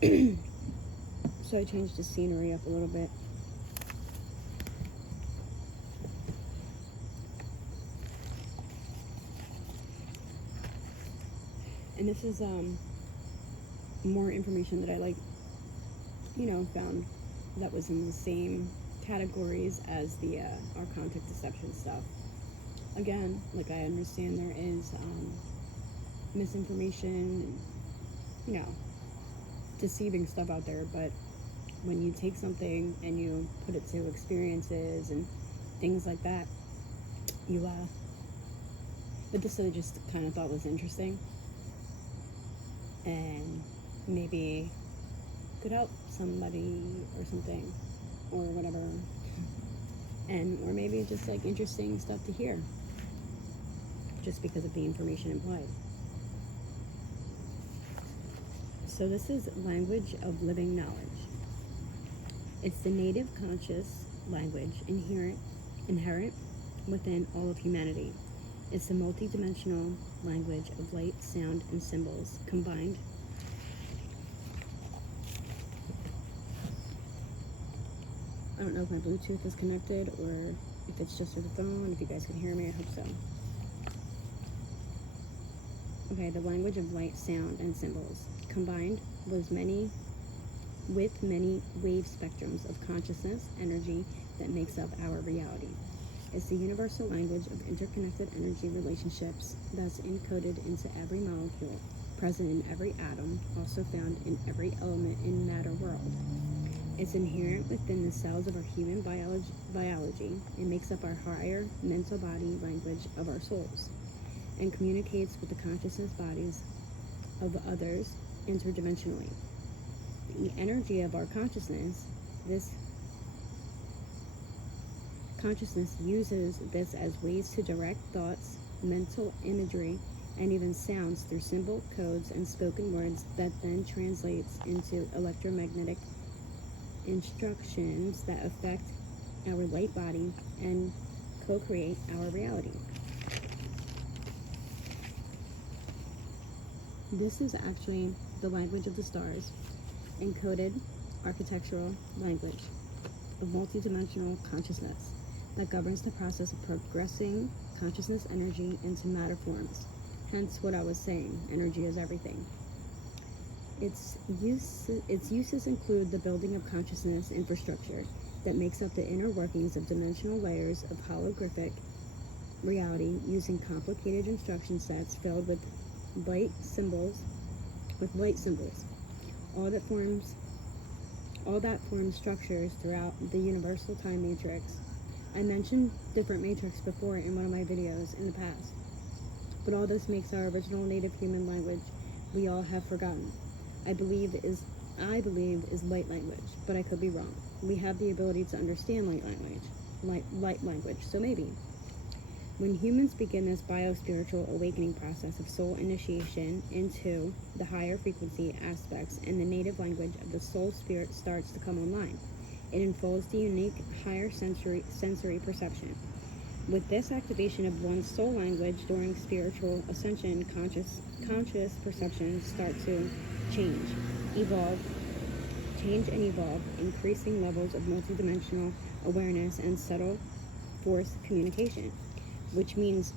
So I changed the scenery up a little bit. And this is more information that I found that was in the same categories as the Archontic deception stuff. Again, like, I understand there is misinformation, deceiving stuff out there, but when you take something and you put it to experiences and things like that, you but this I just kind of thought was interesting, and maybe could help somebody or something, or whatever, and or maybe just like interesting stuff to hear, just because of the information implied. So this is language of living knowledge. It's the native conscious language inherent within all of humanity. It's the multi-dimensional language of light, sound, and symbols combined. I don't know if my Bluetooth is connected or if it's just with the phone. If you guys can hear me, I hope so. Okay, the language of light, sound, and symbols combined with many wave spectrums of consciousness energy that makes up our reality. It's the universal language of interconnected energy relationships that's encoded into every molecule, present in every atom, also found in every element in matter world. It's inherent within the cells of our human biology. It makes up our higher mental body language of our souls, and communicates with the consciousness bodies of others interdimensionally. The energy of our consciousness, this consciousness uses this as ways to direct thoughts, mental imagery, and even sounds through symbol codes and spoken words that then translates into electromagnetic instructions that affect our light body and co-create our reality. This is actually the language of the stars, encoded architectural language of multidimensional consciousness that governs the process of progressing consciousness energy into matter forms. Hence what I was saying, energy is everything. Its uses include the building of consciousness infrastructure that makes up the inner workings of dimensional layers of holographic reality using complicated instruction sets filled with light symbols, all that forms structures throughout the universal time matrix. I mentioned different matrix before in one of my videos in the past, but all this makes our original native human language we all have forgotten. I believe is light language, but I could be wrong. We have the ability to understand light language, so maybe. When humans begin this bio-spiritual awakening process of soul initiation into the higher frequency aspects, and the native language of the soul spirit starts to come online, it unfolds the unique higher sensory perception. With this activation of one's soul language during spiritual ascension, conscious perceptions start to change and evolve, increasing levels of multidimensional awareness and subtle force communication, which means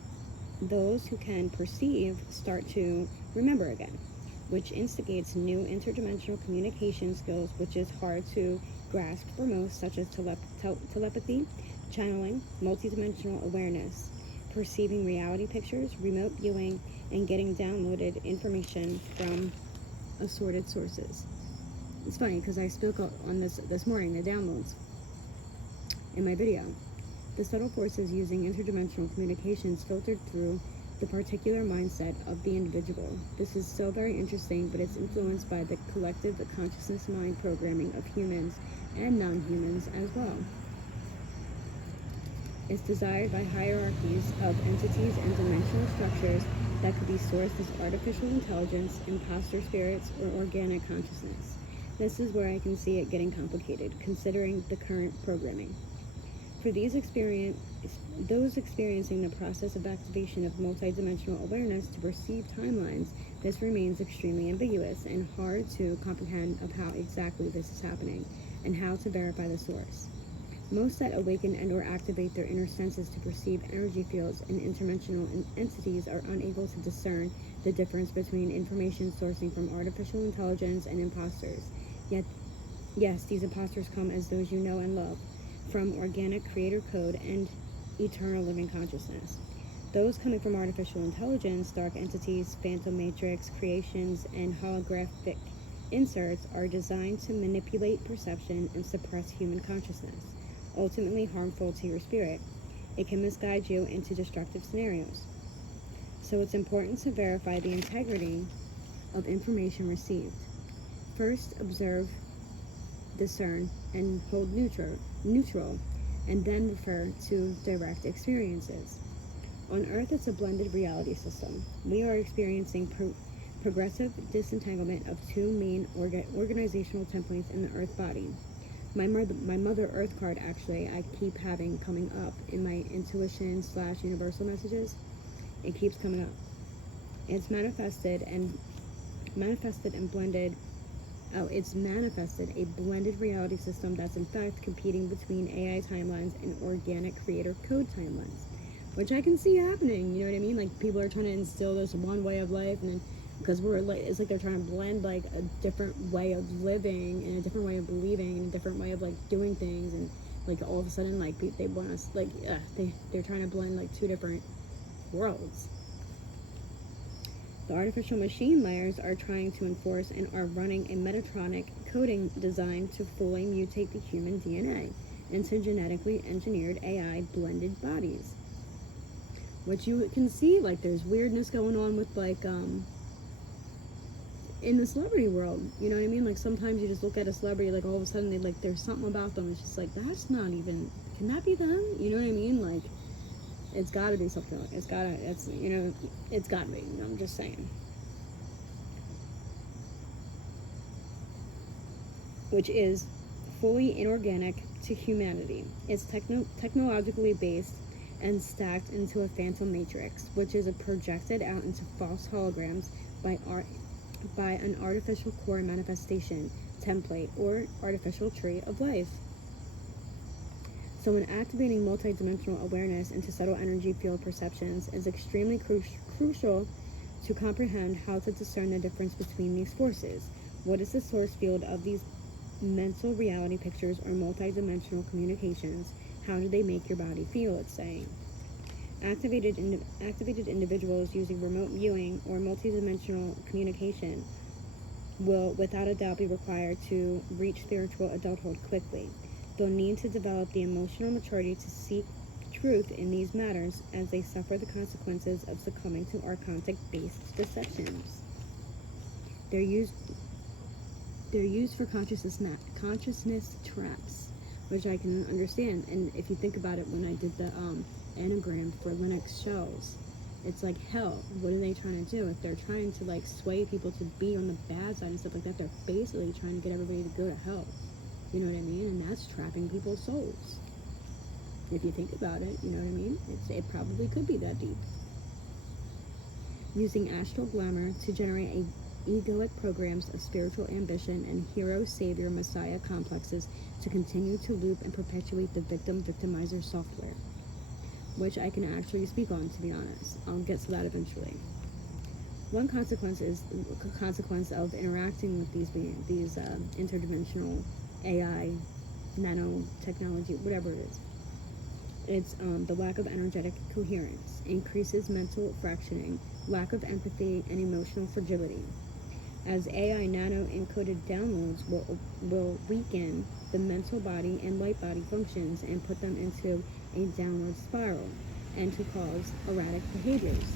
those who can perceive start to remember again, which instigates new interdimensional communication skills, which is hard to grasp for most, such as telepathy, channeling, multidimensional awareness, perceiving reality pictures, remote viewing, and getting downloaded information from assorted sources. It's funny because I spoke on this morning, the downloads, in my video. The subtle forces using interdimensional communications filtered through the particular mindset of the individual. This is so very interesting, but it's influenced by the collective consciousness mind programming of humans and non-humans as well. It's desired by hierarchies of entities and dimensional structures that could be sourced as artificial intelligence, imposter spirits, or organic consciousness. This is where I can see it getting complicated, considering the current programming. For those experiencing the process of activation of multidimensional awareness to perceive timelines This remains extremely ambiguous and hard to comprehend of how exactly this is happening and how to verify the source. Most that awaken and or activate their inner senses to perceive energy fields and interdimensional entities are unable to discern the difference between information sourcing from artificial intelligence and imposters. Yet, yes, these imposters come as those you know and love, from organic creator code and eternal living consciousness. Those coming from artificial intelligence, dark entities, phantom matrix, creations, and holographic inserts are designed to manipulate perception and suppress human consciousness, ultimately harmful to your spirit. It can misguide you into destructive scenarios. So it's important to verify the integrity of information received. First, observe, discern, and hold neutral, and then refer to direct experiences. On Earth, it's a blended reality system. We are experiencing progressive disentanglement of two main organizational templates in the Earth body. My Mother Earth card, actually, I keep having coming up in my intuition / universal messages. It keeps coming up. It's manifested a blended reality system that's in fact competing between AI timelines and organic creator code timelines, which I can see happening. You know what I mean? Like, people are trying to instill this one way of life, and then because it's like they're trying to blend like a different way of living and a different way of believing and a different way of like doing things, and like all of a sudden like they want us like they're trying to blend like two different worlds. The artificial machine layers are trying to enforce and are running a Metatronic coding designed to fully mutate the human DNA into genetically engineered AI blended bodies. Which you can see, like, there's weirdness going on with, like, in the celebrity world. You know what I mean? Like, sometimes you just look at a celebrity, like, all of a sudden, there's something about them. It's just like, that's not even, can that be them? You know what I mean? Like, it's gotta be something. It's gotta be. I'm just saying. Which is fully inorganic to humanity. It's technologically based and stacked into a phantom matrix, which is projected out into false holograms by an artificial core manifestation template or artificial tree of life. So when activating multidimensional awareness into subtle energy field perceptions is extremely crucial to comprehend how to discern the difference between these forces. What is the source field of these mental reality pictures or multidimensional communications? How do they make your body feel, it's saying. Activated individuals using remote viewing or multidimensional communication will without a doubt be required to reach spiritual adulthood quickly. They'll need to develop the emotional maturity to seek truth in these matters as they suffer the consequences of succumbing to archontic-based deceptions. They're used for consciousness traps, which I can understand. And if you think about it, when I did the anagram for Linux shells, it's like, hell, what are they trying to do? If they're trying to like sway people to be on the bad side and stuff like that, they're basically trying to get everybody to go to hell. You know what I mean? And that's trapping people's souls. If you think about it, you know what I mean? It probably could be that deep. Using astral glamour to generate egoic programs of spiritual ambition and hero, savior, messiah complexes to continue to loop and perpetuate the victim-victimizer software, which I can actually speak on, to be honest. I'll get to that eventually. One consequence of interacting with these interdimensional AI, nanotechnology, whatever it is. It's the lack of energetic coherence, increases mental fractioning, lack of empathy, and emotional fragility. As AI nano-encoded downloads will weaken the mental body and light body functions and put them into a downward spiral and to cause erratic behaviors.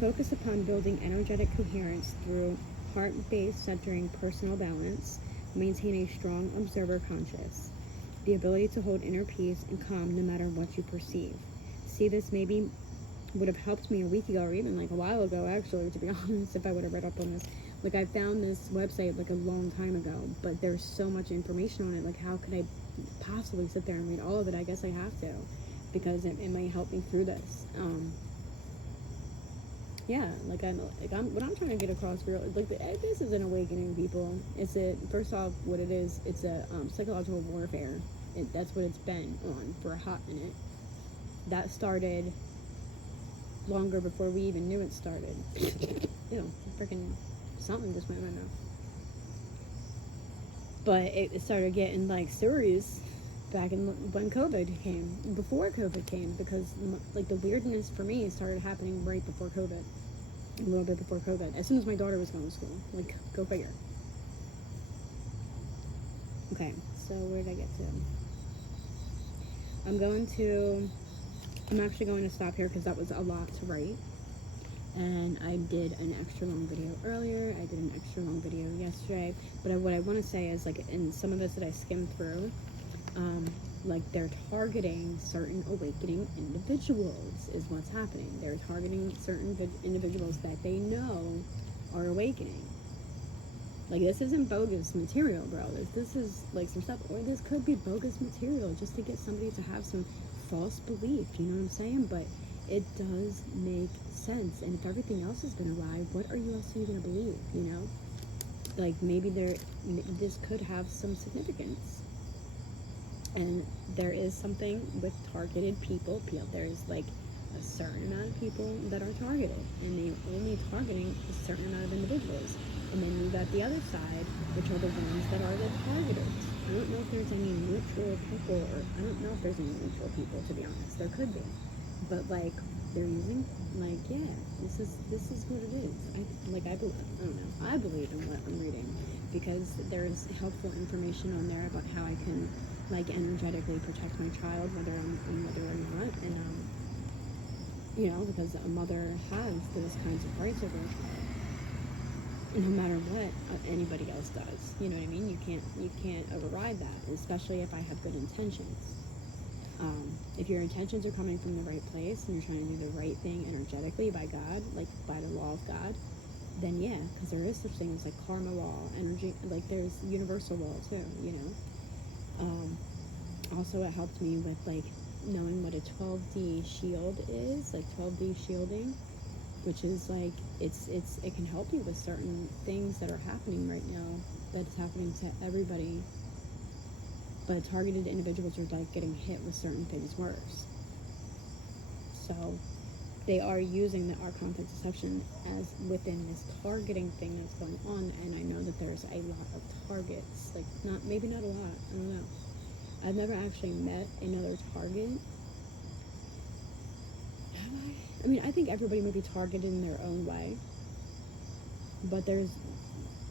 Focus upon building energetic coherence through heart-based centering, personal balance. Maintain a strong observer conscious. The ability to hold inner peace and calm no matter what you perceive. See, this maybe would have helped me a week ago or even like a while ago, actually, to be honest, if I would have read up on this. Like, I found this website like a long time ago, but there's so much information on it. Like, how could I possibly sit there and read all of it? I guess I have to, because it might help me through this. yeah, what I'm trying to get across real, like, this is an awakening, people. It's first off, what it is, it's a psychological warfare. That's what it's been on for a hot minute. That started longer before we even knew it started. Freaking something just went in my mouth. But it started getting like serious back in when COVID came, before COVID came, because like the weirdness for me started happening right before COVID, a little bit before COVID. As soon as my daughter was going to school, like, go figure. Okay, so where did I get to? I'm actually going to stop here because that was a lot to write. And I did an extra long video earlier. I did an extra long video yesterday. But what I want to say is, like, in some of this that I skimmed through, like, they're targeting certain awakening individuals is what's happening. They're targeting certain individuals that they know are awakening. Like, this isn't bogus material, bro. This is, like, some stuff, or this could be bogus material just to get somebody to have some false belief, you know what I'm saying? But it does make sense. And if everything else has been a lie, what else are you going to believe, you know? Like, maybe this could have some significance. And there is something with targeted people. There's, like, a certain amount of people that are targeted, and they're only targeting a certain amount of individuals. And then you got the other side, which are the ones that are the targeters. I don't know if there's any neutral people, or I don't know if there's any neutral people, to be honest. There could be. But, like, they're using, like, yeah, this is what it is. I believe in what I'm reading, because there's helpful information on there about how I can, like, energetically protect my child, whether I'm a mother or not. And, you know, because a mother has those kinds of rights over a child, no matter what anybody else does. You know what I mean? You can't override that, especially if I have good intentions. If your intentions are coming from the right place and you're trying to do the right thing energetically by God, like by the law of God, then yeah, because there is such things like karma law, energy, like there's universal law too, you know. Also, it helped me with, like, knowing what a 12D shield is, like 12D shielding, which is like, it can help you with certain things that are happening right now, that's happening to everybody, but targeted individuals are, like, getting hit with certain things worse. So they are using the Archon deception as within this targeting thing that's going on, and I know that there's a lot of targets, like, maybe not a lot, I don't know. I've never actually met another target. Have I? I mean, I think everybody may be targeted in their own way, but there's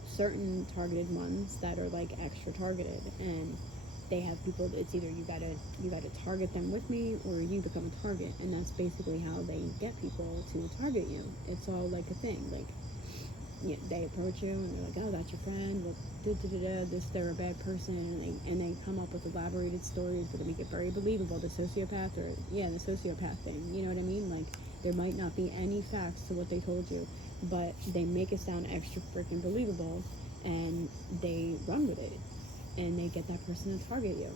certain targeted ones that are, like, extra targeted, and they have people, it's either you gotta target them with me, or you become a target, and that's basically how they get people to target you. It's all like a thing, like, yeah, they approach you and they're like, oh, that's your friend, well, they're a bad person, and they come up with elaborated stories that make it very believable. The sociopath, the sociopath thing, you know what I mean? Like, there might not be any facts to what they told you, but they make it sound extra freaking believable, and they run with it, and they get that person to target you.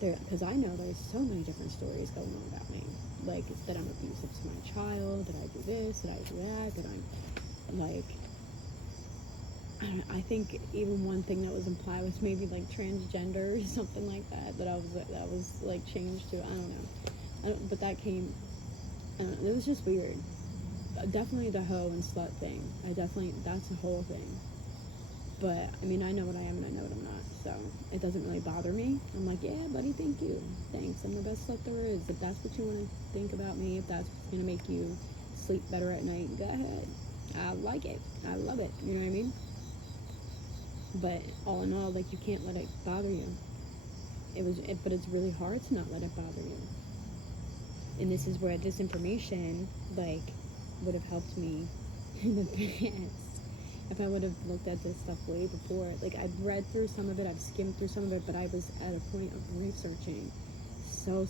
Because I know there's so many different stories going on about me, like, that I'm abusive to my child, that I do this, that I do that, that I'm, like, I think even one thing that was implied was maybe, like, transgender or something like that, that was like changed to, I don't know. But that came, I don't know, it was just weird. Definitely the hoe and slut thing. That's the whole thing. But, I mean, I know what I am and I know what I'm not, so it doesn't really bother me. I'm like, yeah, buddy, thank you. Thanks, I'm the best slut there is. If that's what you want to think about me, if that's what's going to make you sleep better at night, go ahead. I like it. I love it. You know what I mean? But all in all, like, you can't let it bother you. But it's really hard to not let it bother you. And this is where this information, like, would have helped me in the past. If I would have looked at this stuff way before. Like, I've read through some of it, I've skimmed through some of it, but I was at a point of researching so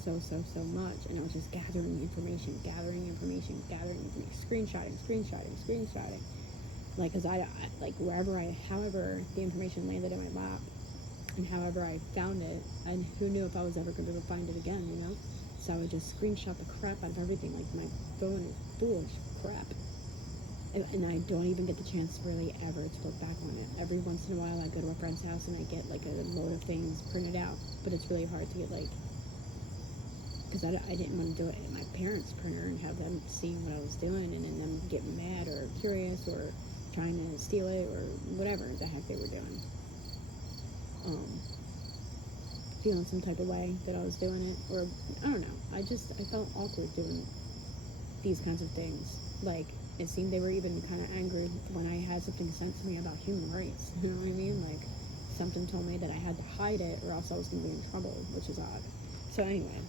much, and I was just gathering information, screenshotting. Like, because I like, however the information landed in my lap, and however I found it, and who knew if I was ever going to be able to find it again, you know? So I would just screenshot the crap out of everything. Like, my phone is full of crap. and I don't even get the chance really ever to look back on it. Every once in a while I go to a friend's house and I get like a load of things printed out, but it's really hard to get like, because I didn't want to do it at my parents' printer and have them seeing what I was doing and then them getting mad or curious or trying to steal it or whatever the heck they were doing. Feeling some type of way that I was doing it, or I don't know. I felt awkward doing these kinds of things. Like, it seemed they were even kind of angry when I had something sent to me about human rights. You know what I mean? Like, something told me that I had to hide it or else I was going to be in trouble, which is odd. So anyway,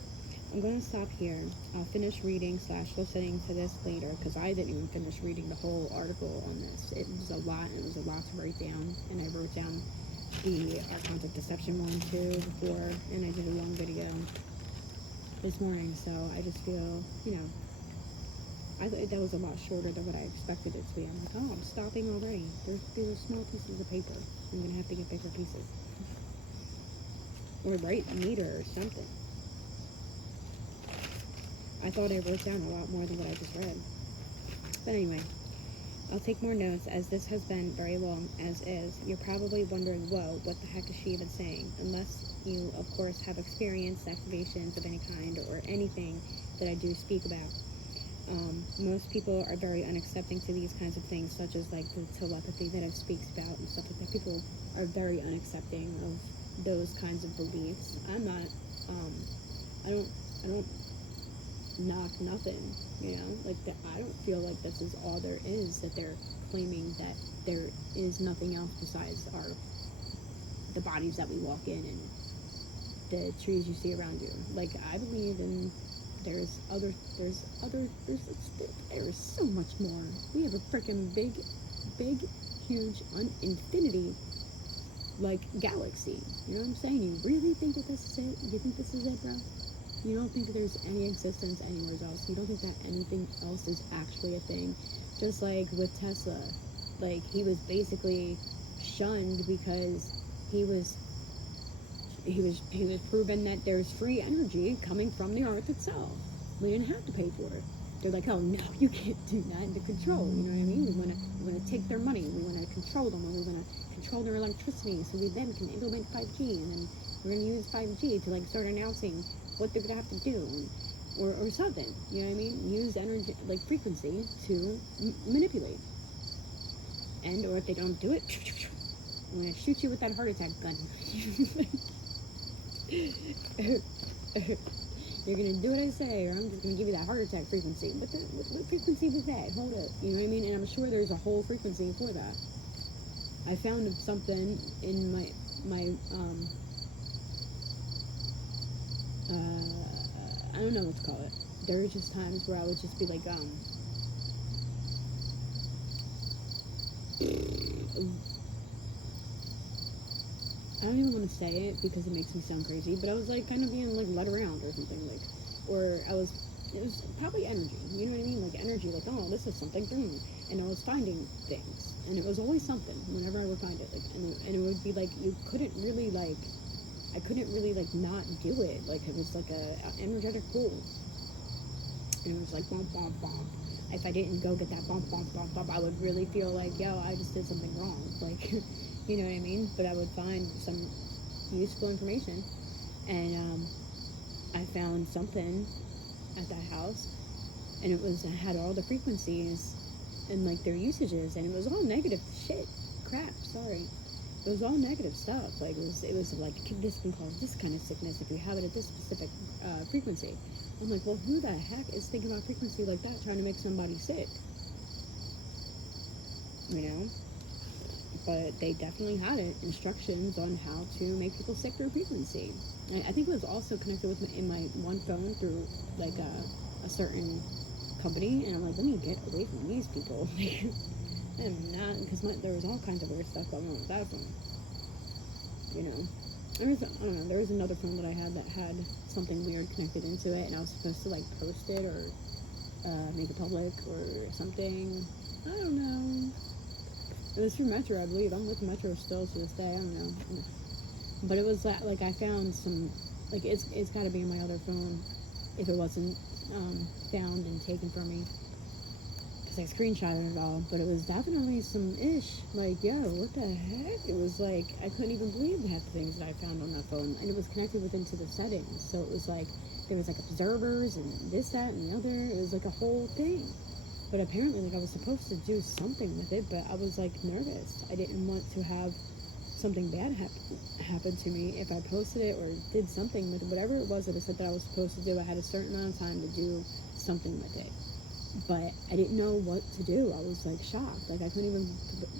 I'm going to stop here. I'll finish reading / listening to this later, because I didn't even finish reading the whole article on this. It was a lot, and it was a lot to write down, and I wrote down our contact deception one too before, and I did a long video this morning, so I just feel, that was a lot shorter than what I expected it to be. I'm like, oh, I'm stopping already. These are small pieces of paper. I'm going to have to get bigger pieces. Or write a meter or something. I thought I wrote down a lot more than what I just read. But anyway, I'll take more notes, as this has been very long as is. You're probably wondering, whoa, what the heck is she even saying? Unless you, of course, have experienced activations of any kind or anything that I do speak about. Most people are very unaccepting to these kinds of things, such as like the telepathy that I speak about and stuff like that. People are very unaccepting of those kinds of beliefs. I'm not, I don't knock nothing, like that. I don't feel like this is all there is, that they're claiming that there is nothing else besides the bodies that we walk in and the trees you see around you. Like, I believe in there's so much more. We have a freaking big, huge, infinity, like, galaxy. You know what I'm saying? You really think that this is it? You think this is it, bro? You don't think that there's any existence anywhere else? You don't think that anything else is actually a thing? Just like with Tesla, like, he was basically shunned because he was proven that there's free energy coming from the earth itself. We didn't have to pay for it. They're like, oh no, you can't do that. And the control, you know what I mean? We want to take their money. We want to control them, and we want to control their electricity, so we then can implement 5G, and then we're going to use 5G to like start announcing what they're going to have to do, or something. You know what I mean? Use energy, like frequency, to manipulate. And or if they don't do it, I'm going to shoot you with that heart attack gun. You're gonna do what I say, or I'm just gonna give you that heart attack frequency. What frequency was that? Hold up. You know what I mean? And I'm sure there's a whole frequency for that. I found something in my I don't know what to call it. There were just times where I would just be like, I don't even want to say it because it makes me sound crazy, but I was like kind of being like led around or something, like, or it was probably energy, you know what I mean? Like energy, like, oh, this is something, and I was finding things, and it was always something whenever I would find it, like, and it would be like, I couldn't really not do it, like it was like a energetic pull, and it was like bump, bump, bump. If I didn't go get that bump, bump, bump, bump, I would really feel like, yo, I just did something wrong, like, you know what I mean? But I would find some useful information, and I found something at that house, and it had all the frequencies and like their usages, and it was all negative crap. Sorry, it was all negative stuff. Like it was like, this can cause this kind of sickness if you have it at this specific frequency. I'm like, well, who the heck is thinking about frequency like that, trying to make somebody sick? You know? But they definitely had it, instructions on how to make people sick through frequency. I think it was also connected with in my one phone through like a certain company, and I'm like, let me get away from these people. I'm not, because there was all kinds of weird stuff going on with that phone. You know, there was another phone that I had that had something weird connected into it, and I was supposed to like post it or make it public or something. I don't know. It was through Metro, I believe. I'm with Metro still to this day. I don't know. But it was like I found some, like it's got to be in my other phone if it wasn't found and taken from me. because I screenshotted it all, but it was definitely some ish. Like, yo, what the heck? It was like, I couldn't even believe half the things that I found on that phone. And it was connected into the settings. So it was like, there was like observers and this, that, and the other. It was like a whole thing. But apparently, like, I was supposed to do something with it, but I was like nervous. I didn't want to have something bad happen to me if I posted it or did something with it. Whatever it was that I said that I was supposed to do, I had a certain amount of time to do something with it. But I didn't know what to do. I was like shocked. Like, I couldn't even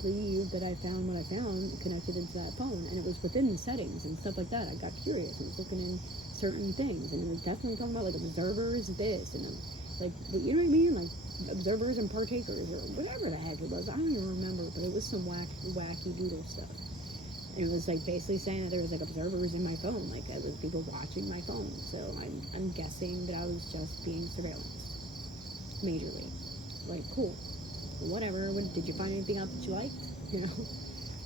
believe that I found what I found connected into that phone. And it was within the settings and stuff like that. I got curious and was looking in certain things. And it was definitely talking about like observers, this, and like, you know what I mean? Like observers and partakers or whatever the heck it was. I don't even remember, but it was some wacky doodle stuff. And it was like basically saying that there was like observers in my phone. Like, there was people watching my phone. So I'm guessing that I was just being surveillance. Majorly. Like, cool. Whatever. Did you find anything out that you liked? You know?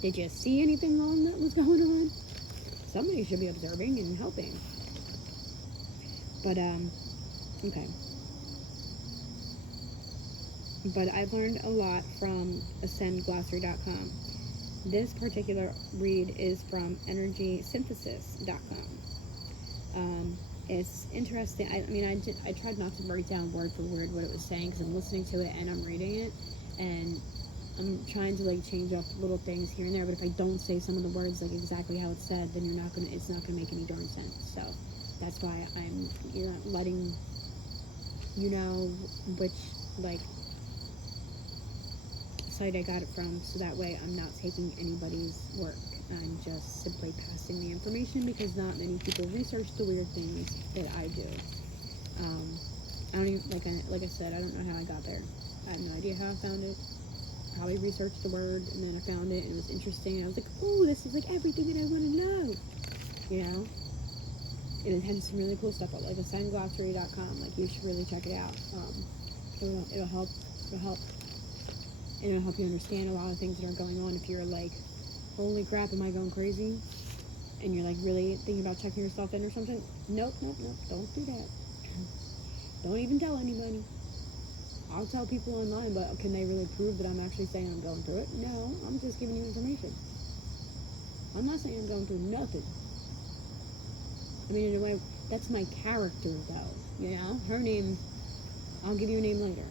Did you see anything wrong that was going on? Somebody should be observing and helping. But, okay. But I've learned a lot from ascendglossary.com. This particular read is from energysynthesis.com. It's interesting. I tried not to write down word for word what it was saying because I'm listening to it and I'm reading it, and I'm trying to like change up little things here and there. But if I don't say some of the words like exactly how it's said, then it's not gonna make any darn sense. So that's why I'm letting you know which like site I got it from, so that way I'm not taking anybody's work. I'm just simply passing the information because not many people research the weird things that I do. I don't even, like I said, I don't know how I got there. I have no idea how I found it. Probably researched the word and then I found it and it was interesting. And I was like, oh, this is like everything that I want to know. You know? And it has some really cool stuff out, like ascendglossary.com. Like, you should really check it out. It'll help. And it'll help you understand a lot of things that are going on if you're like, holy crap, am I going crazy? And you're like really thinking about checking yourself in or something. Nope, don't do that. Don't even tell anybody. I'll tell people online, but can they really prove that I'm actually saying I'm going through it? No, I'm just giving you information. I'm not saying I'm going through nothing. I mean, in a way, that's my character though, you know? Her name, I'll give you a name later.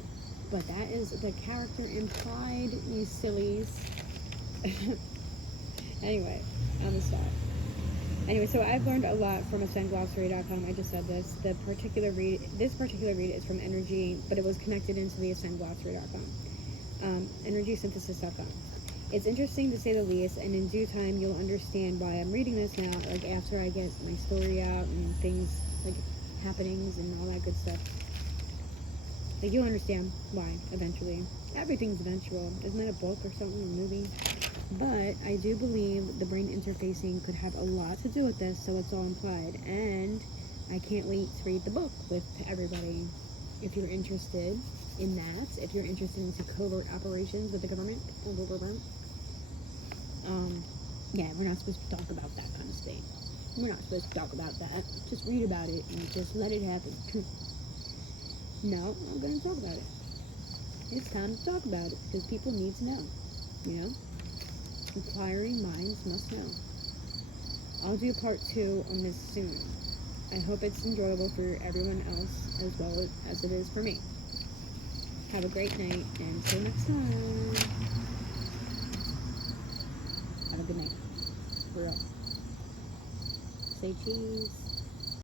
But that is the character implied, you sillies. Anyway, I'm gonna stop. Anyway, so I've learned a lot from ascendglossary.com. I just said this. This particular read is from Energy, but it was connected into the ascendglossary.com. Energysynthesis.com. It's interesting to say the least, and in due time you'll understand why I'm reading this now, like after I get my story out and things, like happenings and all that good stuff. Like, you'll understand why, eventually. Everything's eventual. Isn't that a book or something, a movie? But I do believe the brain interfacing could have a lot to do with this, so it's all implied. And I can't wait to read the book with everybody. If you're interested in that, if you're interested in covert operations with the government, yeah, we're not supposed to talk about that kind of thing. We're not supposed to talk about that. Just read about it and just let it happen. No, I'm going to talk about it. It's time to talk about it because people need to know, you know? Inquiring minds must know. I'll do part 2 on this soon. I hope it's enjoyable for everyone else as well as it is for me. Have a great night and until next time. Have a good night. For real. Say cheese.